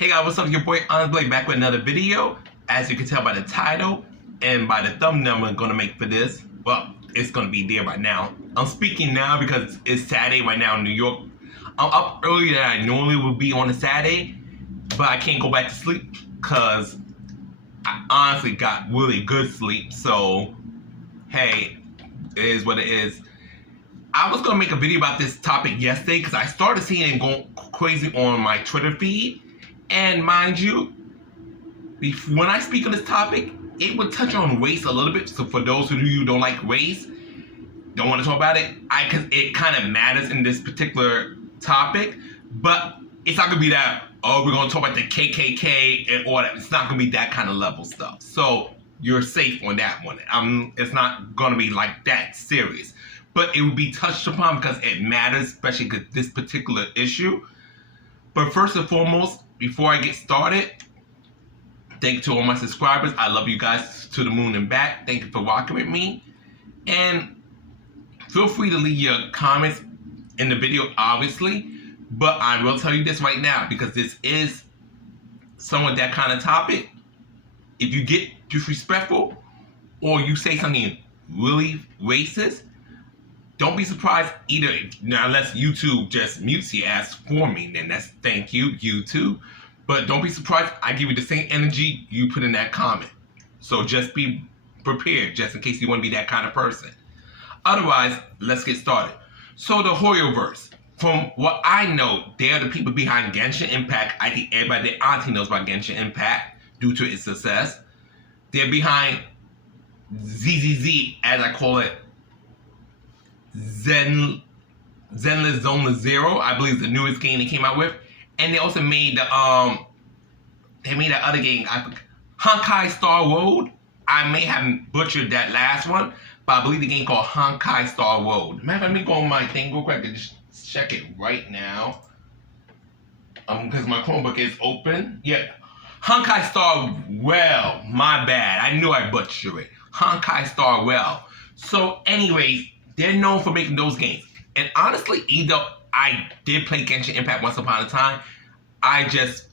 Hey guys, what's up? Your boy Onyxe back with another video. As you can tell by the title and by the thumbnail I'm gonna make for this, well, it's gonna be there by now. I'm speaking now because it's Saturday right now in New York. I'm up earlier than I normally would be on a Saturday, but I can't go back to sleep because I honestly got really good sleep. So, hey, it is what it is. I was gonna make a video about this topic yesterday because I started seeing it go crazy on my Twitter feed. And mind you, when I speak on this topic, it would touch on race a little bit. So for those of you who don't like race, don't want to talk about it, it kind of matters in this particular topic. But it's not gonna be that, oh, we're gonna talk about the KKK and all that. It's not gonna be that kind of level stuff. So you're safe on that one. It's not gonna be like that serious. But it will be touched upon because it matters, especially because this particular issue. But first and foremost, before I get started, thank you to all my subscribers. I love you guys to the moon and back. Thank you for rocking with me. And feel free to leave your comments in the video, obviously. But I will tell you this right now, because this is somewhat that kind of topic. If you get disrespectful or you say something really racist, don't be surprised either. Now, unless YouTube just mutes your ass for me, then that's thank you, YouTube. But don't be surprised. I give you the same energy you put in that comment. So just be prepared, just in case you want to be that kind of person. Otherwise, let's get started. So the Hoyoverse, from what I know, they're the people behind Genshin Impact. I think everybody, their auntie knows about Genshin Impact due to its success. They're behind ZZZ, as I call it, Zenless Zone Zero, I believe is the newest game they came out with. And they also made the that other game, Honkai Star Road. I may have butchered that last one, but I believe the game called Honkai Star Road. Matter of fact, let me go on my thing real quick and just check it right now. Because my Chromebook is open. Yeah. Honkai Star Well, my bad. I knew I butchered it. Honkai Star Well. So anyways, they're known for making those games. And honestly, either I did play Genshin Impact once upon a time, I just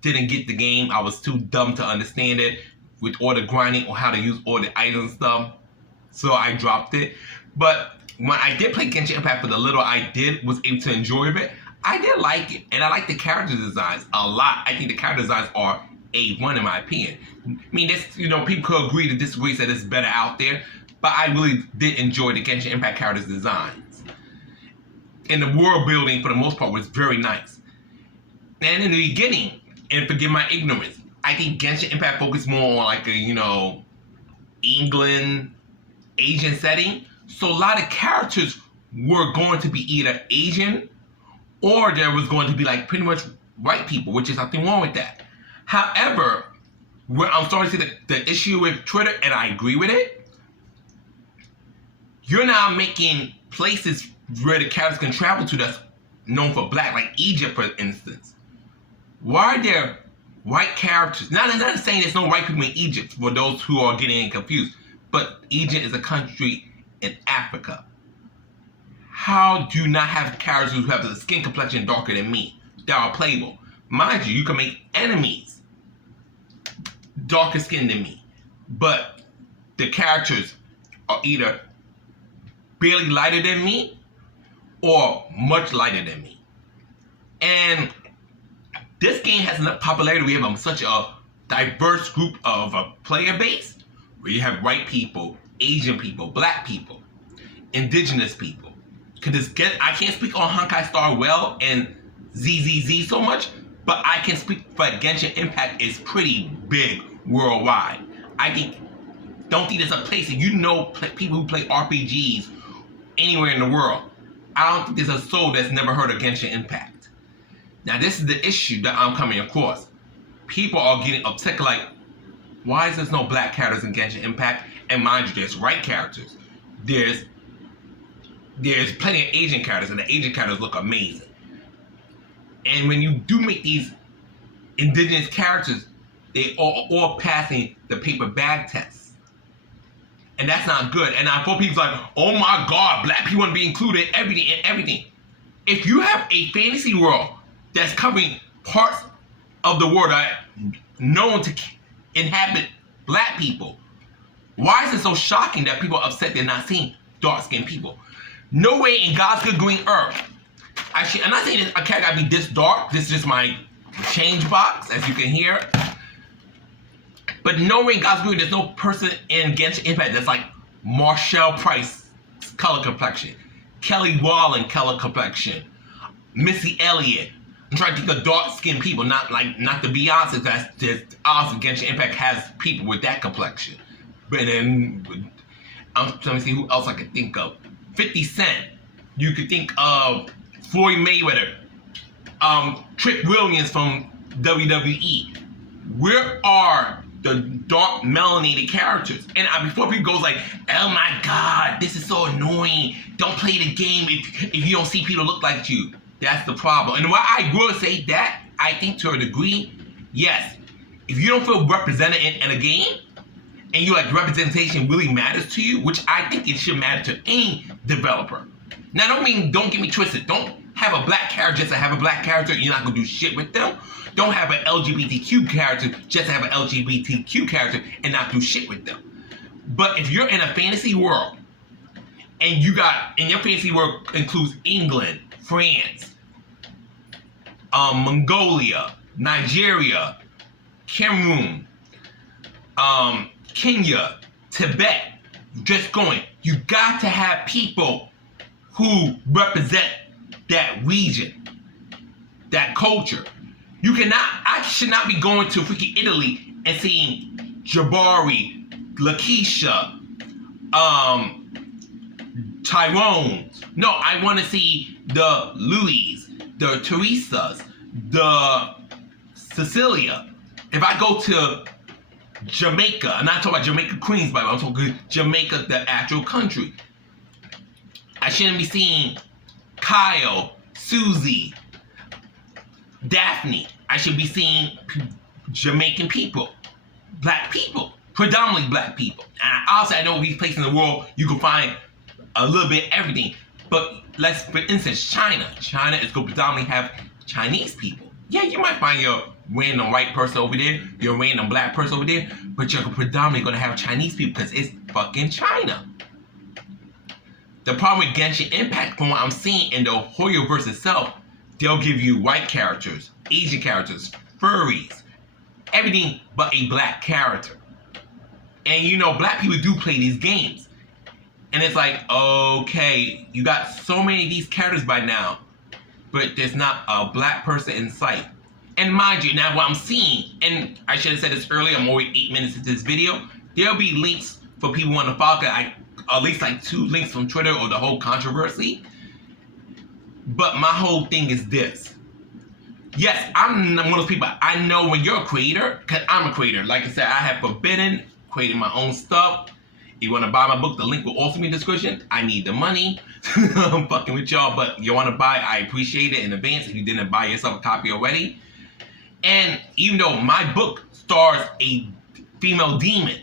didn't get the game. I was too dumb to understand it with all the grinding or how to use all the items and stuff. So I dropped it. But when I did play Genshin Impact for the little I did, was able to enjoy it, I did like it. And I like the character designs a lot. I think the character designs are A1 in my opinion. I mean, this, people could agree to disagree that it's better out there. But I really did enjoy the Genshin Impact characters' designs. And the world building, for the most part, was very nice. And in the beginning, and forgive my ignorance, I think Genshin Impact focused more on like a, England, Asian setting. So a lot of characters were going to be either Asian or there was going to be like pretty much white people, which is nothing wrong with that. However, where I'm starting to see the issue with Twitter, and I agree with it, you're now making places where the characters can travel to that's known for black, like Egypt, for instance. Why are there white characters? Not saying there's no white people in Egypt, for those who are getting confused, but Egypt is a country in Africa. How do you not have characters who have the skin complexion darker than me that are playable? Mind you, you can make enemies darker skinned than me, but the characters are either barely lighter than me or much lighter than me. And this game has enough popularity. We have such a diverse group of a player base where you have white people, Asian people, black people, indigenous people. I can't speak on Honkai Star Well and ZZZ so much, but I can speak for Genshin Impact is pretty big worldwide. Don't think there's a place that people who play RPGs anywhere in the world. I don't think there's a soul that's never heard of Genshin Impact. Now, this is the issue that I'm coming across. People are getting upset, like, why is there no black characters in Genshin Impact? And mind you, there's white characters. There's plenty of Asian characters, and the Asian characters look amazing. And when you do make these indigenous characters, they are all passing the paper bag test. And that's not good. And I thought people like, oh my God, black people want to be included in everything. If you have a fantasy world that's covering parts of the world are known to inhabit black people. Why is it so shocking that people are upset they're not seeing dark-skinned people? No way in God's good green earth. Actually, I'm not saying this, I can't gotta be this dark. This is just my change box, as you can hear. But no way in God's green, there's no person in Genshin Impact that's like Marshall Price color complexion, Kelly Wallen color complexion, Missy Elliott. I'm trying to think of dark-skinned people, not the Beyonce. That's just awesome. Genshin Impact has people with that complexion. But then I'm trying to see who else I could think of. 50 Cent. You could think of Floyd Mayweather, Trick Williams from WWE. Where are the dark melanated characters? And before people goes like, oh my God, this is so annoying. Don't play the game if you don't see people look like you. That's the problem. And why I will say that, I think to a degree, yes. If you don't feel represented in a game, and you like representation really matters to you, which I think it should matter to any developer. Now, don't get me twisted. Don't have a black character just to have a black character. You're not gonna do shit with them. Don't have an LGBTQ character just to have an LGBTQ character and not do shit with them. But if you're in a fantasy world, and your fantasy world includes England, France, Mongolia, Nigeria, Cameroon, Kenya, Tibet, just going. You got to have people who represent that region, that culture. I should not be going to freaking Italy and seeing Jabari, Lakeisha, Tyrone. No, I want to see the Louis, the Teresas, the Cecilia. If I go to Jamaica, I'm not talking about Jamaica Queens, but I'm talking Jamaica, the actual country. I shouldn't be seeing Kyle, Susie, Daphne. I should be seeing Jamaican people, black people, predominantly black people. And also, I know these places in the world you can find a little bit of everything. But for instance, China is going to predominantly have Chinese people. Yeah, you might find your random white person over there, your random black person over there, but you're predominantly going to have Chinese people because it's fucking China. The problem with Genshin Impact, from what I'm seeing in the Hoyoverse itself, they'll give you white characters, Asian characters, furries, everything but a black character. And black people do play these games. And it's like, okay, you got so many of these characters by now, but there's not a black person in sight. And mind you, now what I'm seeing, and I should have said this earlier, I'm already 8 minutes into this video, there'll be links for people who want to follow, at least like 2 links from Twitter or the whole controversy. But my whole thing is this. Yes, I'm one of those people, I know when you're a creator, because I'm a creator. Like I said, I have forbidden creating my own stuff. If you want to buy my book, the link will also be in the description. I need the money. I'm fucking with y'all, but you want to buy, I appreciate it in advance if you didn't buy yourself a copy already. And even though my book stars a female demon,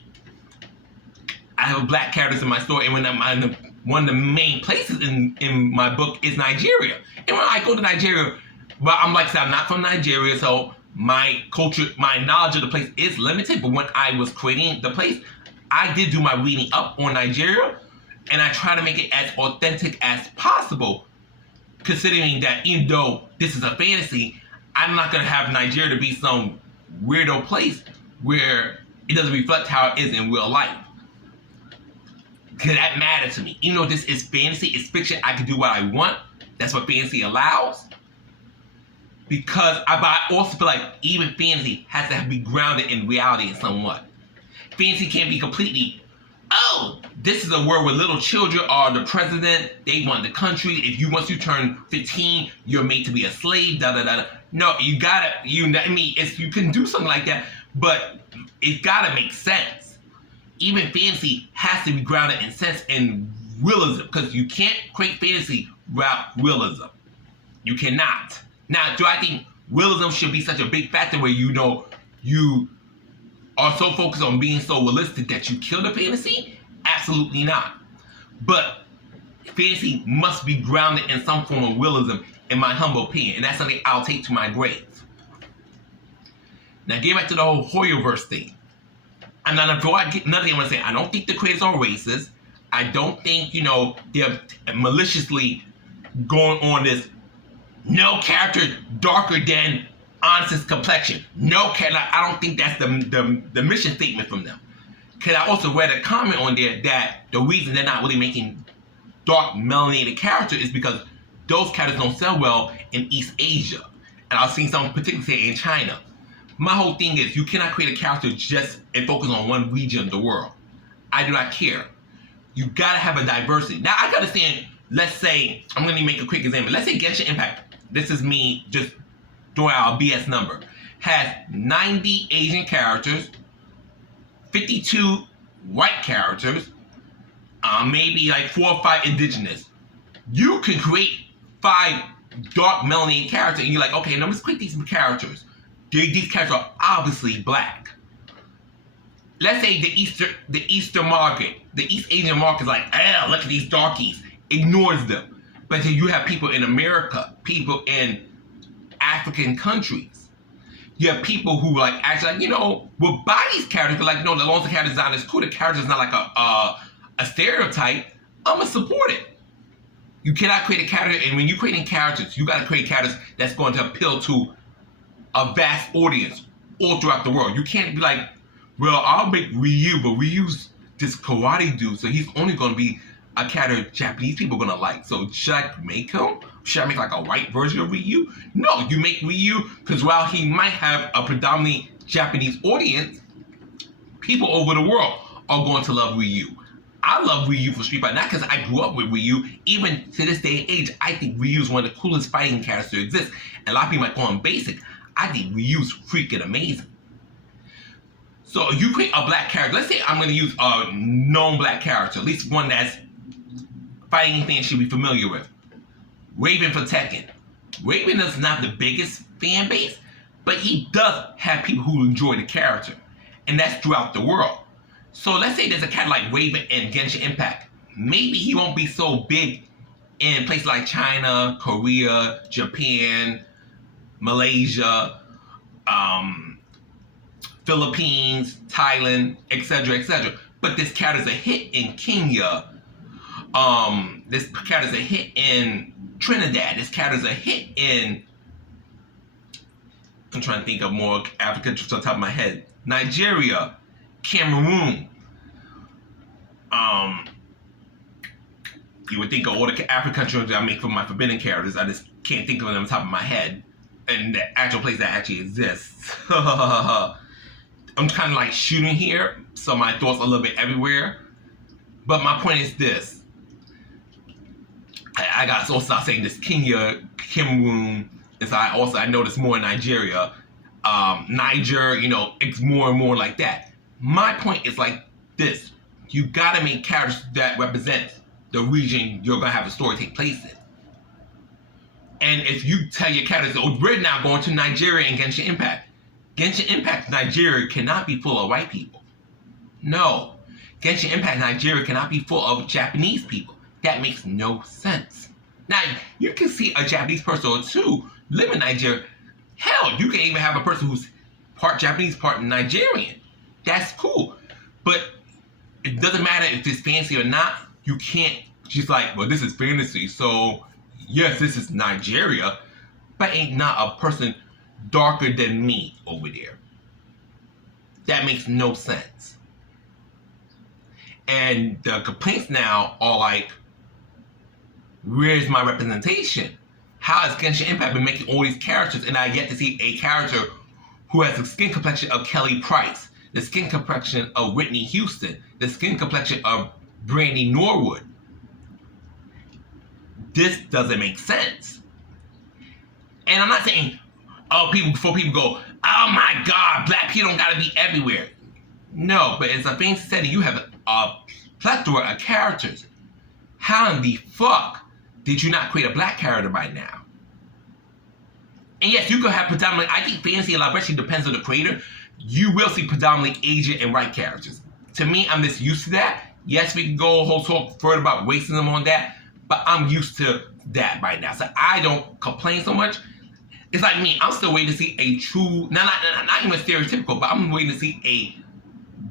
I have a black characters in my story, and one of the main places in my book is Nigeria. And when I go to Nigeria, well, I'm not from Nigeria, so my culture, my knowledge of the place is limited. But when I was creating the place, I did do my reading up on Nigeria, and I try to make it as authentic as possible, considering that even though this is a fantasy, I'm not going to have Nigeria to be some weirdo place where it doesn't reflect how it is in real life. Because that matters to me. Even though this is fantasy, it's fiction, I can do what I want. That's what fantasy allows. Because I also feel like even fantasy has to be grounded in reality in somewhat. Fantasy can't be completely, oh, this is a world where little children are the president, they run the country. If once you turn 15, you're made to be a slave, da da da. No, you can do something like that, but it's gotta make sense. Even fantasy has to be grounded in sense and realism, because you can't create fantasy without realism. You cannot. Now, do I think realism should be such a big factor where you are so focused on being so realistic that you kill the fantasy? Absolutely not. But fantasy must be grounded in some form of realism, in my humble opinion, and that's something I'll take to my grave. Now, get back to the whole Hoyoverse thing. And then before I get another thing I want to say, I don't think the creators are racist. I don't think, they're maliciously going on this no character darker than Onyxe's complexion. No character. I don't think that's the mission statement from them. Because I also read a comment on there that the reason they're not really making dark melanated characters is because those characters don't sell well in East Asia. And I've seen some particularly say in China. My whole thing is you cannot create a character just and focus on one region of the world. I do not care. You gotta have a diversity. Now I gotta understand, let's say, I'm gonna make a quick example. Let's say Genshin Impact, this is me just throwing out a BS number, has 90 Asian characters, 52 white characters, maybe like 4 or 5 indigenous. You can create 5 dark melanated characters and you're like, okay, now let's create these characters. These characters are obviously black. Let's say the Eastern market, the East Asian market is like, look at these darkies, ignores them. But then you have people in America, people in African countries. You have people who like actually will buy these characters, but like, no, as long as the character design is cool, the character is not like a stereotype, I'm gonna support it. You cannot create a character, and when you're creating characters, you gotta create characters that's going to appeal to a vast audience all throughout the world. You can't be like, well, I'll make Ryu, but Ryu's this karate dude, so he's only gonna be a character Japanese people are gonna like. So should I make him? Should I make like a white version of Ryu? No, you make Ryu because while he might have a predominantly Japanese audience, people over the world are going to love Ryu. I love Ryu for Street Fighter, not because I grew up with Ryu. Even to this day and age, I think Ryu is one of the coolest fighting characters to exist. And a lot of people might call him basic. I think Ryu's freaking amazing. So you create a black character. Let's say I'm going to use a known black character, at least one that's fighting anything I should be familiar with. Raven for Tekken. Raven is not the biggest fan base, but he does have people who enjoy the character. And that's throughout the world. So let's say there's a character like Raven in Genshin Impact. Maybe he won't be so big in places like China, Korea, Japan, Malaysia, Philippines, Thailand, etc., etc. But this character's a hit in Kenya. This character's a hit in Trinidad. This character's a hit in, I'm trying to think of more Africa just on top of my head. Nigeria, Cameroon. You would think of all the African countries that I make for my forbidden characters. I just can't think of them on top of my head. And the actual place that actually exists. I'm kind of like shooting here, so my thoughts are a little bit everywhere. But my point is this. I got to also start saying this Kenya, Cameroon, and so I noticed more in Nigeria. Niger, it's more and more like that. My point is like this. You gotta make characters that represent the region you're gonna have the story take place in. And if you tell your characters, oh, we're now going to Nigeria and Genshin Impact. Genshin Impact Nigeria cannot be full of white people. No. Genshin Impact Nigeria cannot be full of Japanese people. That makes no sense. Now, you can see a Japanese person or two live in Nigeria. Hell, you can even have a person who's part Japanese, part Nigerian. That's cool. But it doesn't matter if it's fancy or not. You can't just like, well, this is fantasy, so yes, this is Nigeria, but ain't not a person darker than me over there. That makes no sense. And the complaints now are like, where's my representation? How has Genshin Impact been making all these characters and I yet to see a character who has the skin complexion of Kelly Price, the skin complexion of Whitney Houston, the skin complexion of Brandy Norwood? This doesn't make sense. And I'm not saying, before people go, oh my God, black people don't gotta be everywhere. No, but as a fancy setting, you have a plethora of characters. How in the fuck did you not create a black character by now? And yes, you could have predominantly, I think fantasy and liberation depends on the creator. You will see predominantly Asian and white characters. To me, I'm just used to that. Yes, we can go a whole talk further about racism on that, but I'm used to that by now. So I don't complain so much. It's like me. I'm still waiting to see a true, not even stereotypical, but I'm waiting to see a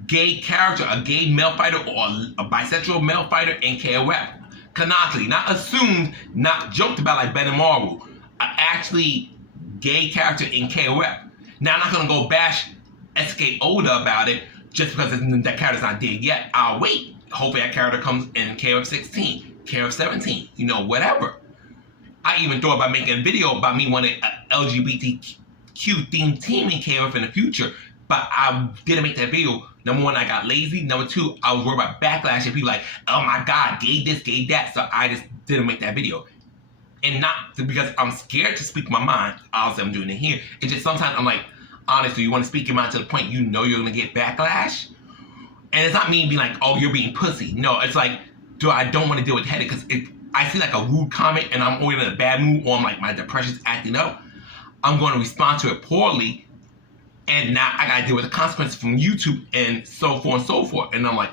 gay character, a gay male fighter, or a bisexual male fighter in KOF. Canonically, not assumed, not joked about like Ben and Maru. An actually gay character in KOF. Now, I'm not going to go bash SK Oda about it just because that character's not dead yet. I'll wait. Hopefully that character comes in KOF 16, KOF 17, whatever. I even thought about making a video about me wanting an LGBTQ themed team in KOF in the future, but I didn't make that video. Number one, I got lazy. Number two, I was worried about backlash and people like, oh my God, gay this, gay that. So I just didn't make that video. And not because I'm scared to speak my mind. Obviously, I'm doing it here. It's just sometimes I'm like, honestly, you want to speak your mind to the point you're going to get backlash? And it's not me being like, oh, you're being pussy. No, it's like, I don't want to deal with headache because I see like a rude comment and I'm always in a bad mood or I'm like my depression's acting up. I'm going to respond to it poorly. And now I got to deal with the consequences from YouTube and so forth and so forth. And I'm like,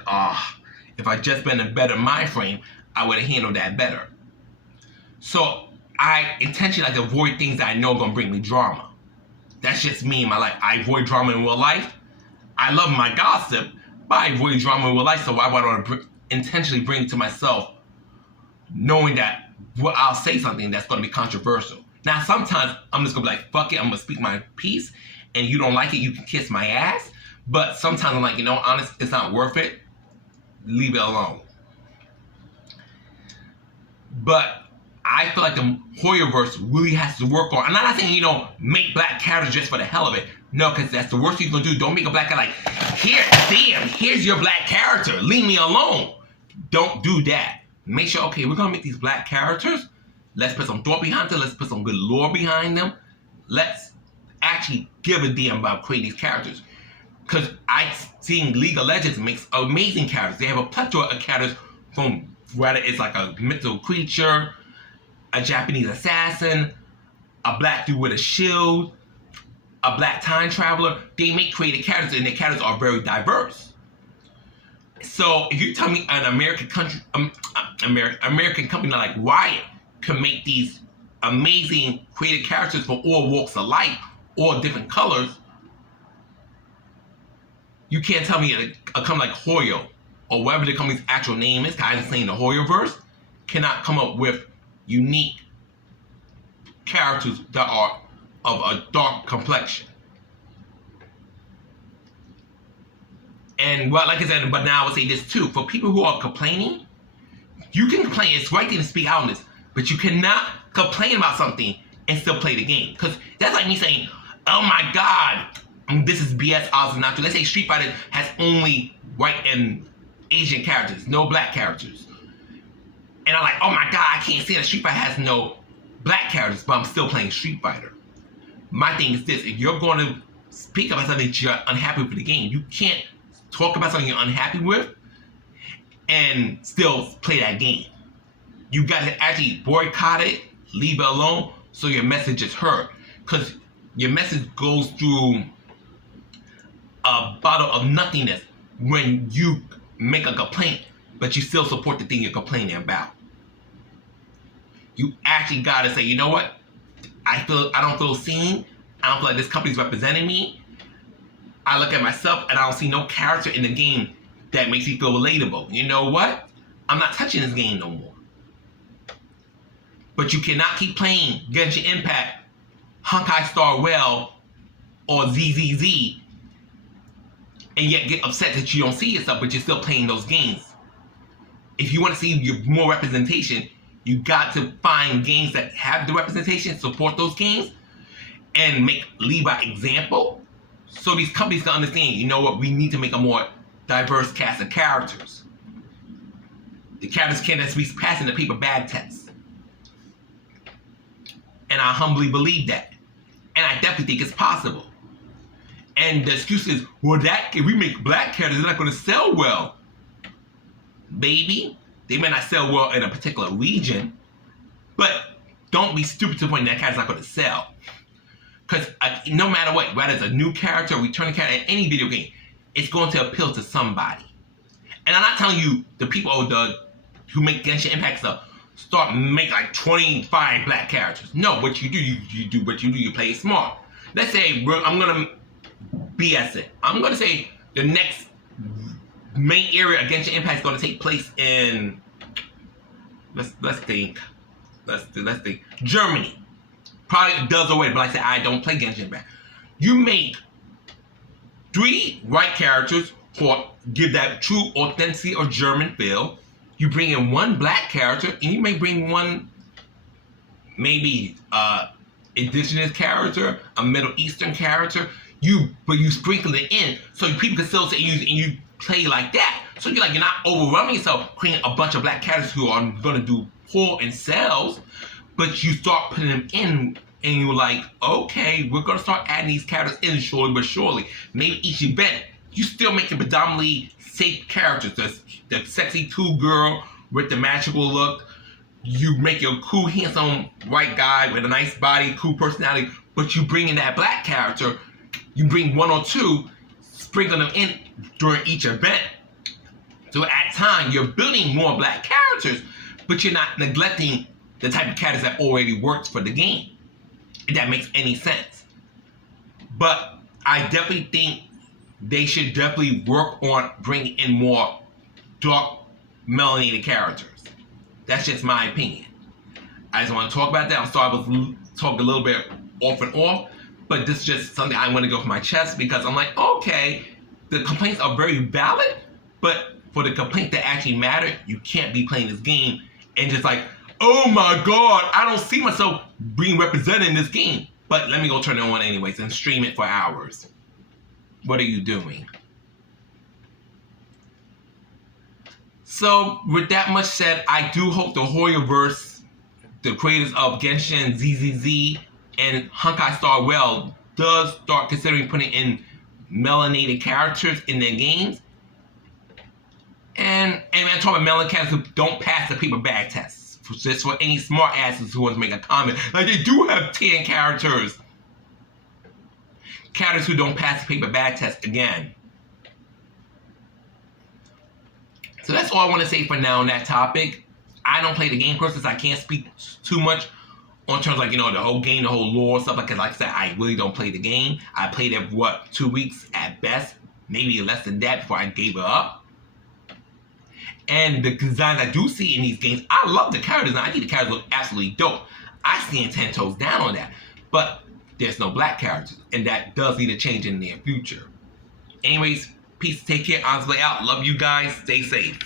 if I just been in a better mind frame, I would have handled that better. So I intentionally like to avoid things that I know are going to bring me drama. That's just me in my life. I avoid drama in real life. I love my gossip, but I avoid drama in real life. So I want to intentionally bring it to myself, knowing that I'll say something that's going to be controversial. Now, sometimes I'm just going to be like, fuck it, I'm going to speak my piece. And you don't like it, you can kiss my ass. But sometimes I'm like, honest, it's not worth it. Leave it alone. But I feel like the Hoyoverse really has to work on. I'm not saying, make black characters just for the hell of it. No, because that's the worst thing you can do. Don't make a black guy like, here's your black character. Leave me alone. Don't do that. Make sure, okay, we're going to make these black characters. Let's put some thought behind them. Let's put some good lore behind them. Let's actually give a damn about creating these characters. Because I've seen League of Legends makes amazing characters. They have a plethora of characters from whether it's like a mythical creature, a Japanese assassin, a black dude with a shield, a black time traveler. They make creative characters and their characters are very diverse. So if you tell me an American company like Riot can make these amazing creative characters for all walks of life, all different colors, you can't tell me a company like Hoyo or whatever the company's actual name is, I'm saying the Hoyoverse, cannot come up with unique characters that are of a dark complexion. And well, like I said, but now I would say this too, for people who are complaining, you can complain, it's right thing to speak out on this, but you cannot complain about something and still play the game. Because that's like me saying, oh my God, this is BS, obviously not true. Let's say Street Fighter has only white and Asian characters, no black characters. And I'm like, oh my God, I can't say that Street Fighter has no black characters, but I'm still playing Street Fighter. My thing is this, if you're going to speak about something that you're unhappy with the game, you can't talk about something you're unhappy with and still play that game. You got to actually boycott it, leave it alone, so your message is heard. Because your message goes through a bottle of nothingness when you make a complaint, but you still support the thing you're complaining about. You actually got to say, you know what? I don't feel seen. I don't feel like this company's representing me. I look at myself and I don't see no character in the game that makes me feel relatable. You know what? I'm not touching this game no more. But you cannot keep playing Genshin Impact, Honkai Star Rail, or ZZZ, and yet get upset that you don't see yourself, but you're still playing those games. If you want to see more representation, you got to find games that have the representation, support those games, and lead by example. So these companies can understand, you know what, we need to make a more diverse cast of characters. The characters can't just be passing the paper bag test. And I humbly believe that. And I definitely think it's possible. And the excuse is, well, if we make black characters, they're not going to sell well. Baby, they may not sell well in a particular region, but don't be stupid to the point that character's not going to sell. Because no matter what, whether it's a new character, a returning character, in any video game, it's going to appeal to somebody. And I'm not telling you the people who make Genshin Impact stuff, start make like 25 black characters. No, what you do, you play it smart. Let's say I'm gonna BS it. I'm gonna say the next main area against your impact is gonna take place in let's think Germany. Probably does already, but like I said, I don't play Genshin Impact. You make 3 white characters for give that true authenticity or German feel. You bring in 1 black character, and you may bring 1 maybe indigenous character, a Middle Eastern character. But you sprinkle it in so people can still say you play like that. So you're not overwhelming yourself creating a bunch of black characters who are gonna do poor in sales, but you start putting them in. And you're like, okay, we're gonna start adding these characters in slowly but surely. Maybe each event, you still make it predominantly safe characters. The sexy cool girl with the magical look. You make your cool, handsome white guy with a nice body, cool personality, but you bring in that black character. You bring 1 or 2, sprinkle them in during each event. So at time, you're building more black characters, but you're not neglecting the type of characters that already works for the game. If that makes any sense. But I definitely think they should definitely work on bringing in more dark melanated characters. That's just my opinion. I just want to talk about that. I'm sorry I was talking a little bit off and off, but this is just something I want to go off my chest because I'm like, okay, the complaints are very valid, but for the complaint that actually matter, you can't be playing this game and just like, oh my God, I don't see myself being represented in this game. But let me go turn it on anyways and stream it for hours. What are you doing? So with that much said, I do hope the Hoyoverse, the creators of Genshin, ZZZ, and Honkai Star Rail does start considering putting in melanated characters in their games. And I'm talking about melanated characters who don't pass the paper bag test. Just for any smart asses who want to make a comment. Like, they do have 10 characters. Characters who don't pass the paper bag test again. So that's all I want to say for now on that topic. I don't play the game personally, so I can't speak too much on terms like, the whole game, the whole lore, stuff like that. Like I said, I really don't play the game. I played it, 2 weeks at best, maybe less than that before I gave it up. And the designs I do see in these games, I love the characters. I think the characters look absolutely dope. I stand 10 toes down on that. But there's no black characters, and that does need to change in the near future. Anyways, peace, take care, honestly out. Love you guys. Stay safe.